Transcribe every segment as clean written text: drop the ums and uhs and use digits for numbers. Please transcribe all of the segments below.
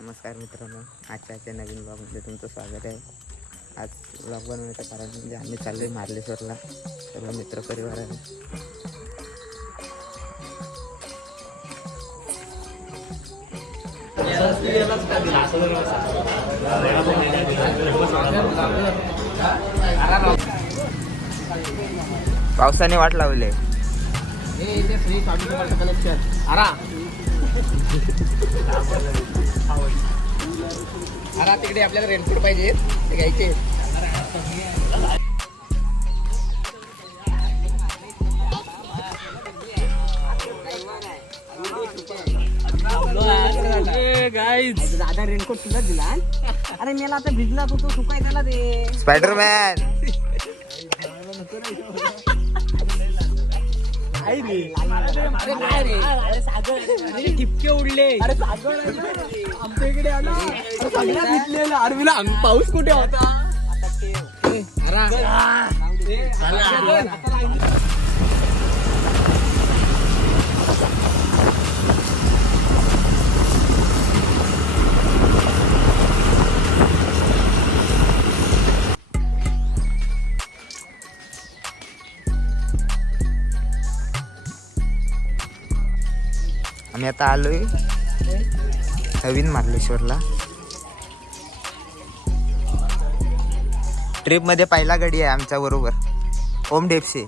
नमस्कार मित्रांनो, आजच्या नवीन ब्लॉगमध्ये तुमचं स्वागत आहे. आज ब्लॉग बनवण्याचं कारण म्हणजे आम्ही चाललो आहे मार्लेश्वरला, सर्व मित्रपरिवार आहे. पावसाने वाट लावले. अरे तिकडे आपल्याला रेनकोट पाहिजे ते घ्यायचे. दादा रेनकोट तुला दिला. अरे मला आता भिजला तो सुकाय त्याला दे. स्पायडरमॅन टिपके उडले. अरे आमच्या इकडे आला सगळ्या भिजलेला. अरविला पाऊस कुठे होता. आम्ही आता आलोय नवीन मार्लेश्वरला. ट्रिप मध्ये पहिला गडी आहे आमच्या बरोबर, ओम डेपसे.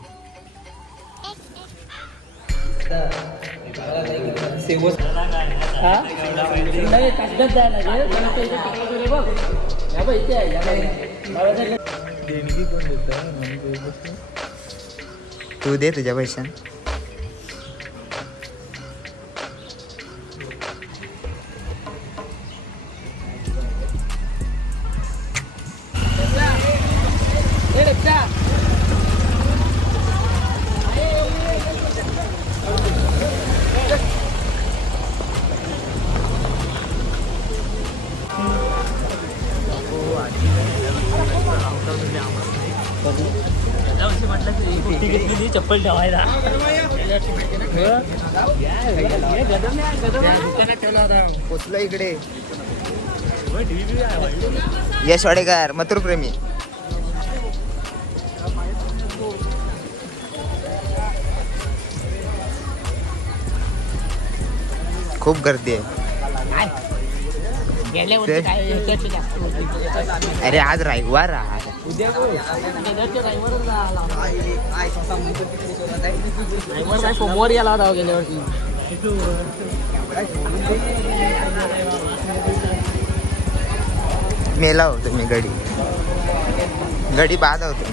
तू दे तुझ्या पैशान. चप्पल ठेवायला पोचलो इकडे. यश वाडेकर मथुरप्रेमी. खूप गर्दी आहे. अरे आज रविवार आहे. सोमवार याला होता गेल्या वर्षी. मेला होतो मी. गडी बाद होतो.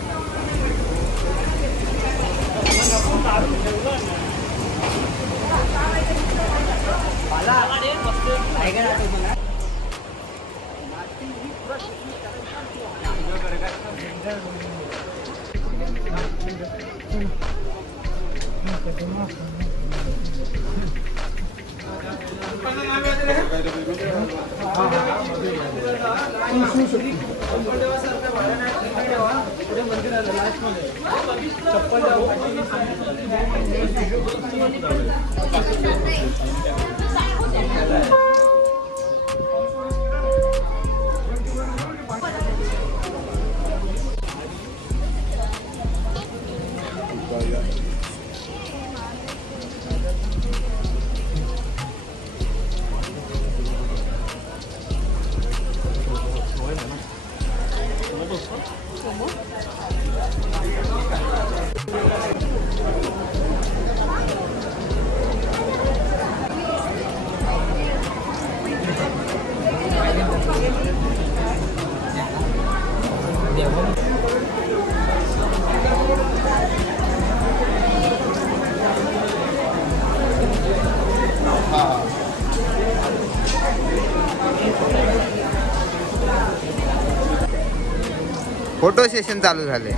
फोटो सेशन चालू झाले.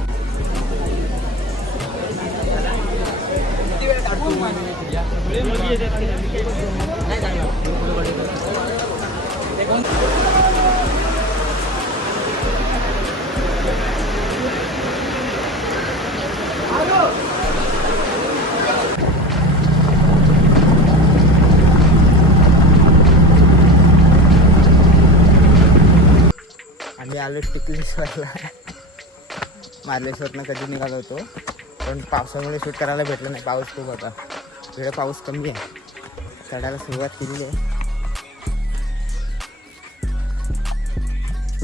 आलो टिकलेश्वरला. मार्लेश्वरनं कधी निघालो होतो, पण पावसामुळे शूट करायला भेटलं नाही. पाऊस खूप होता. इकडे पाऊस कमी आहे. चढायला सुरुवात केलेली आहे.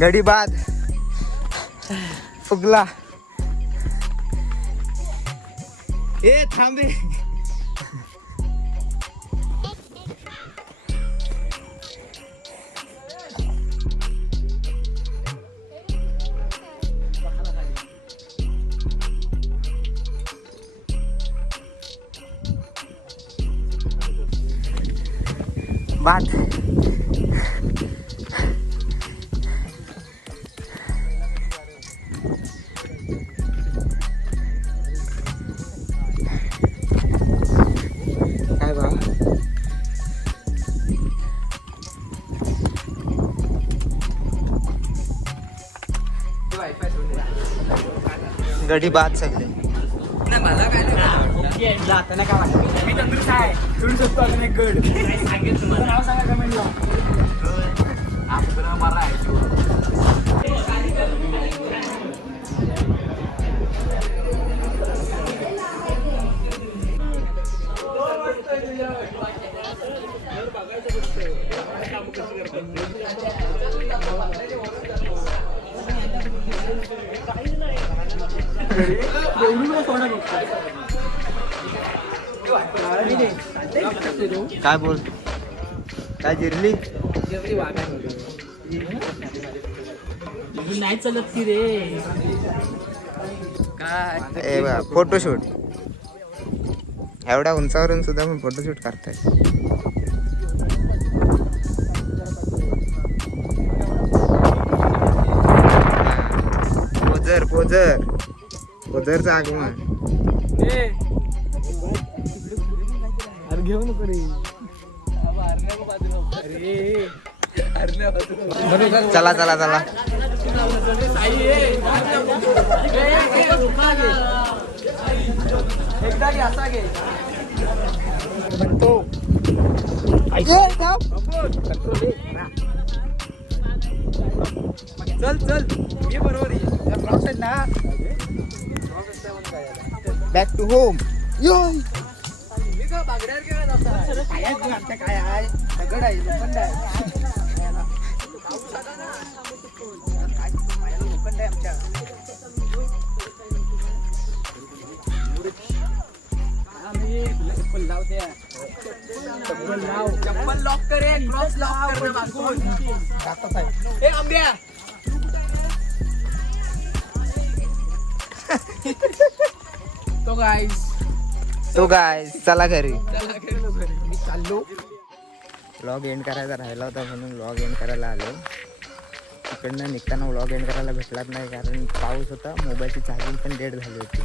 गडीबाद फुगला. ए थांबे. बात काय बा. गडी बाद सगळे. मला काय जाताना काय वाटतं, मी तंदुरुस्त आहे, सोडू शकतो अजून एक गड. सांगितलं नाव सांगा कमेंटला. आपलं मला काय बोल. काय जिरली नाही चलत की रे. काय ए बा फोटोशूट. एवढ्या उंचावरून सुद्धा मी फोटोशूट करतोय. पोजर पोजर पोजरचं आगमन. अरे घेऊ नको रे. चला चला चला. एकदा घे असा घे. चल चल ये बरोबर आहे ना. Back to home. काय आहे दगड आहे लोखंड आहे. लोखंड आहे आमच्या. चप्पल लाव द्या. चप्पल लाव. चप्पल लॉक करे. क्रॉस लॉक कर मागून. टाकत आहे. ए आंब्या. तो गाईस चला घरी. मी चाललो. व्लॉग एंड करायचा राहिला होता म्हणून व्लॉग एंड करायला आलो. तिकडनं निघताना व्लॉग एंड करायला भेटलाच नाही, कारण पाऊस होता. मोबाईलची चार्जिंग पण डेड झाली होती.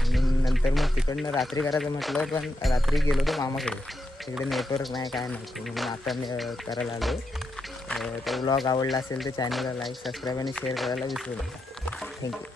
आणि नंतर मग तिकडनं रात्री करायचं म्हटलं, पण रात्री गेलो होतो मामाकडे. तिकडे नेटवर्क नाही काय नव्हतं, म्हणून आता करायला आलो. तो व्लॉग आवडला असेल तर चॅनलला लाईक सबस्क्राईब आणि शेअर करायला विसरू नका. थँक्यू.